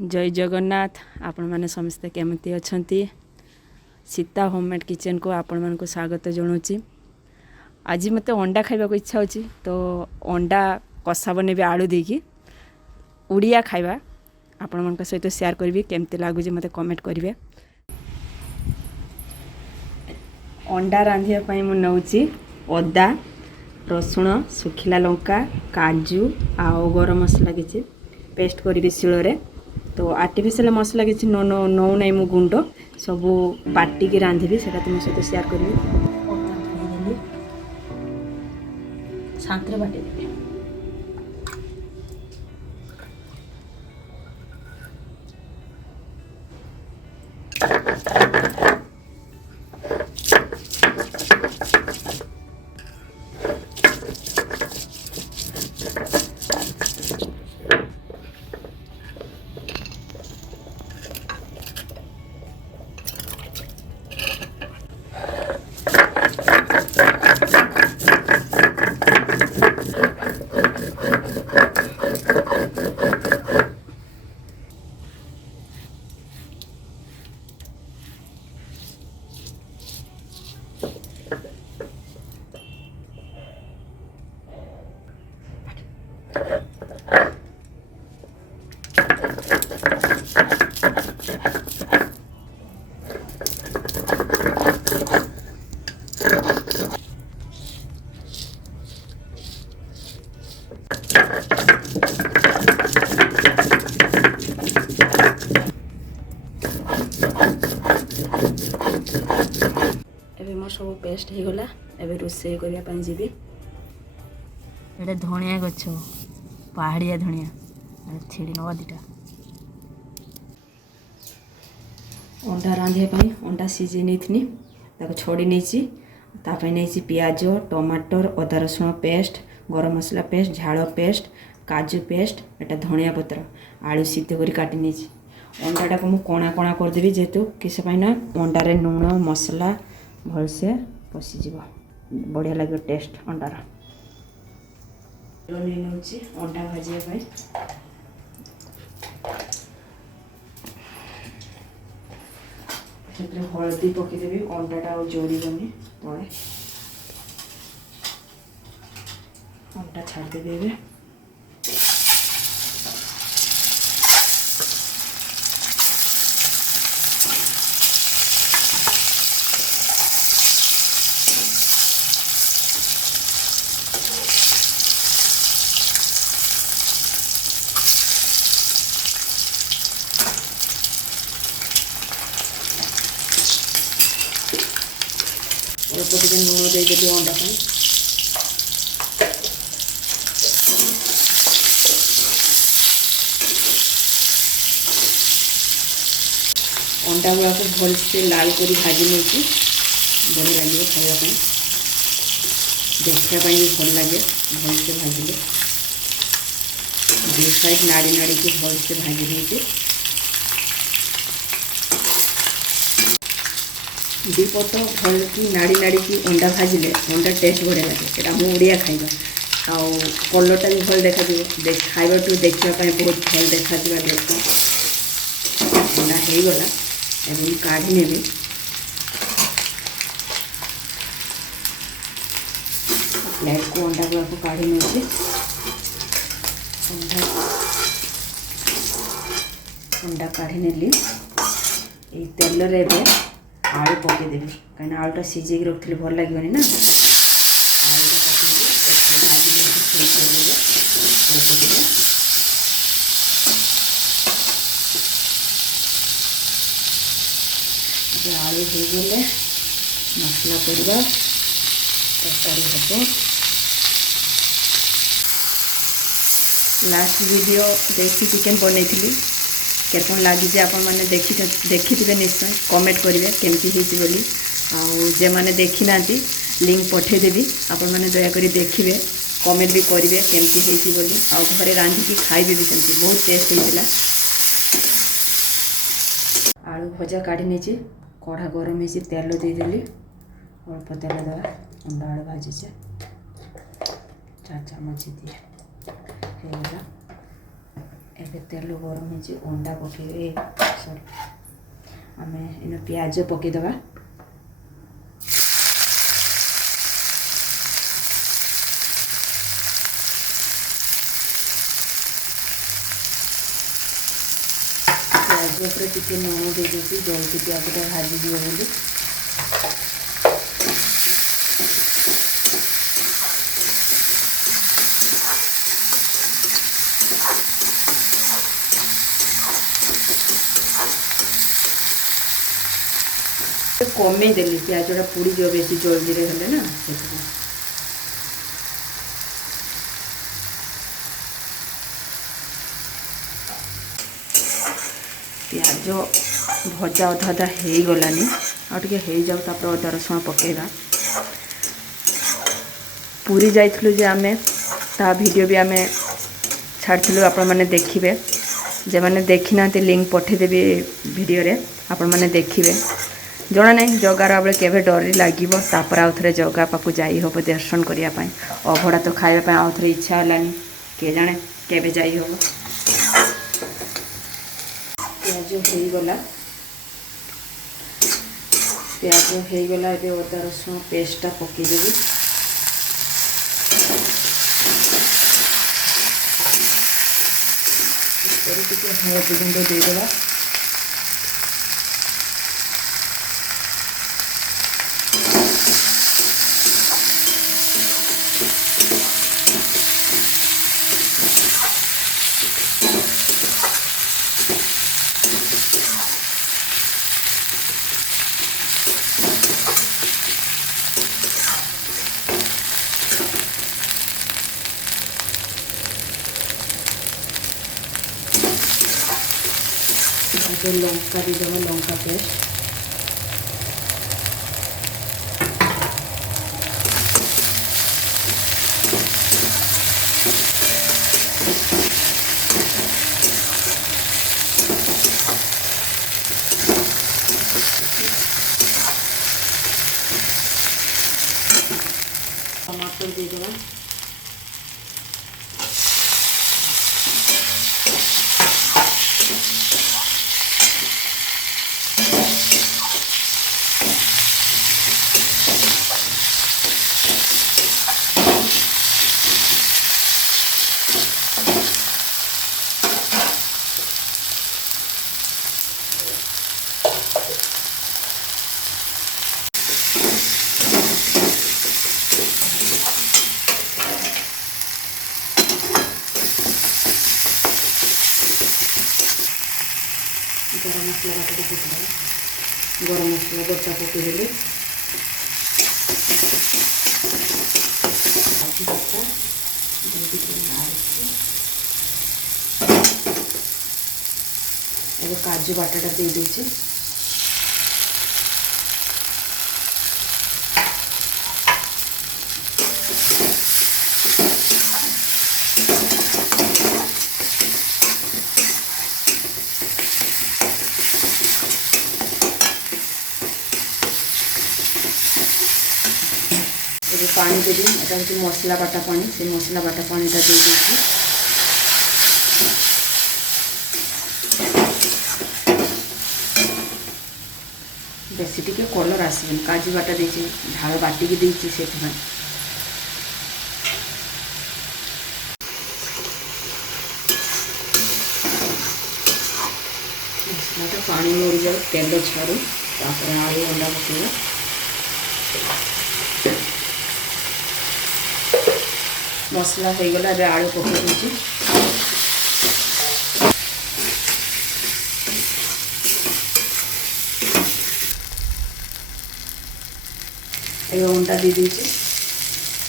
जय जगन्नाथ। आपण मैंने समस्ते केमती अच्छी सीता होममेड किचन को आपण मान को स्वागत जनाऊँगी। आज मत अंडा खाइबा को इच्छा होची तो अंडा कषा बनेबी आलू देकी उड़िया खाइबा आपण मान सहित शेयर करी केमती लगुच मत कमेंट करेंगे। अंडा रांधिया मु नौची अदा रसुण सुखिला लंका काजू आउ गरम मसला किसी पेस्ट करी शिଳରେ तो आर्टिफिशियल मसला किसी नौ ना मु गुंड सब बाटिकी रांधि से तुम सहित शेयर करी शांति बाटे मोर सब पेस्ट हो गला। एबे रोषे करने जी ये धनिया गछ पहाड़िया धनिया छिड़ी नवा दीटा अंडा रांधिया अंडा सीझे नहीं छड़ी नहीं पियाज टमाटर अदा रसुण पेस्ट गरम मसला पेस्ट झाड़ पेस्ट काजू पेस्ट एटा धनिया पत्र आलू सीधे कर काटी नहीं अंडाटा को मुझे कणा कणा करदेवी जेहेतु किस ना अंडारे लुण मसला भलसे पशिज बढ़िया लगे टेस्ट अंडार अंडा भाजिया हलदी पकईदेवी अंडाटा जोड़बनी तले अंडा छाड़देवी अल्प टे लुण देदेवी अंडा अंडा गुड़ा को भलसे लाल कर भाजी नहीं बढ़िया लगे खावाई देखापी भी भल लगे भलसे भाजिले दु साइड नाड़ी नाड़ी की भलसे भाजी देते दीपट भल की नाड़ी नाड़ी की अंडा भाजिले अंडा टेस्ट बढ़िया लगे यहाँ मुझे उड़िया खाइबा आउ कलरटा भी भल देखा खाइबा देखापी बहुत भल देखा देख अंडा हो गला एवं काढ़ी नेबी प्लेट को अंडा गुड़ा को काढ़ी नहीं अंडा काढ़ी नेली तेल रे आलू पकईदेवी कहीं आलूटा सीझे रखी भल लगे ना आलू हो गले मसला करवा तरकारी हम लास्ट वीडियो देसी चिकेन बनई केतन लगी आपण मैंने देखी निश्चय कमेंट करेंगे केमती बोली जे मैंने देखी ना लिंक पठेदेवी आपण मैंने दयाकोरी देखिए कमेंट भी करेंगे केमती बोली घरे रांधिकी खाइबे भी सेमती बहुत टेस्ट होता। आलू भजा काढ़ी नहीं कढ़ा गरम हो तेल देदेली अल्प तेल देवा अंडा आलू भाजीचे 4 चामच दिए होगा ଏବେ ତେଲ ଗରମ ହେଇଛି ଅଣ୍ଡା ପକେଇବେ ସରି ଆମେ ଏଇନେ ପିଆଜ ପକେଇଦେବା ପିଆଜ ଉପରେ ଟିକେ ଲୁଣ ଦେଇଦେଉଛି ଜଲ୍ଦି ପିଆଜଟା ଭାଜିଯିବ ବୋଲି कमे देली पियाजटा पोड़ी जो बेसी जल्दी हेले ना पियाज भजा अधा अधा हो गलानी आगे हो जाऊ तापर अदा रसुण पकेगा पूरी जाइलु जे आमे ता वीडियो भी आमे छाड़ू आपण मैंने देखिए जे मैंने देखी ना लिंक पठेदेवी वीडियो रे आपण मैंने देखिए जना नहीं जगार बेले केवे डरी लगे तापर आउ थे जगा पाखु जाई हम दर्शन करने अभड़ा तो खाइबा आउ थे इच्छा होलानी किए जाने केवे जाई हम पियाज हो गला पियाज हो गला ए अदा रसुण पेस्टा पकईदेवी हलदी गुंड देदेवा लंका दी देव लंका पेस्ट टमाटर दे देवा गरम मसला बाटा पकड़ा गरम मसला गोटा पकईदेली काजू बाटाटा दे दूची पानी देवी एटा हूँ मसला बाटा पानी से मसला बाटा पानीटा दे देती बेसी टिके कलर आसबे काजू बाटा देती झाल बाटिकी देती से मसलाटा पानी मरी जाए तेल छाड़ू तापर आलू अंडा पकेगा मसला हो गला ए आलू पकई दूची ए अंडा दे दीजिए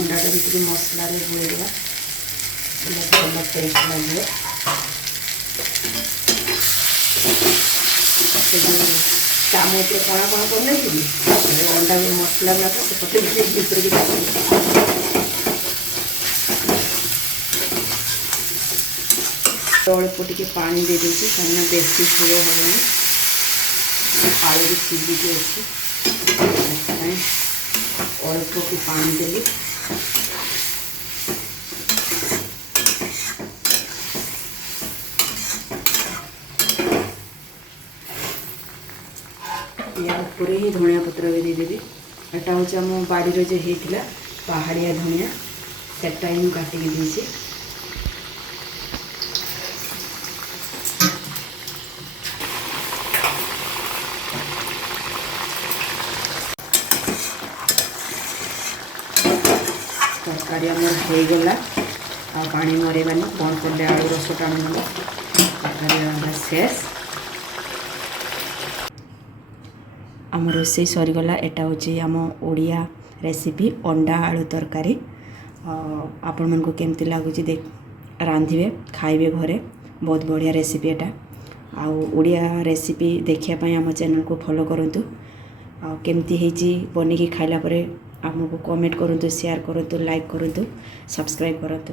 अंडाटा भी मसला गोल देवा भल टेस्ट लगे चामच कणा कणा कर अंडा मसला गुड़ाक सेपटे भितर अल्प टे पानी दे देती कहीं बेसी झोल हेनी आलू भी सीझी अच्छी अल्प की पानी देली या ऊपर ही धनिया पत्र भी देदेवी एटा हूँ आम बाड़ी जो होता पहाड़िया धनिया सेटा ही काटिकी देसी तरकारी आम होगला आ पानी मरेबानी बंद कर आलू रस टाण तरकारी शेष आम रोषे सरीगला एटा हूँ आम ओडिया रेसिपी अंडा आलू तरकारी आपण मन को केमती लगुच देख रांधिबे खाइबे घरे बहुत बढ़िया रेसिपी एटा ओडिया रेसिपी देखापी आम चैनल को फॉलो करंतु केमती ହେଇଛି बनिकी खाइला परे आमको कमेंट करंतु शेयर करंतु लाइक करंतु सब्सक्राइब करंतु।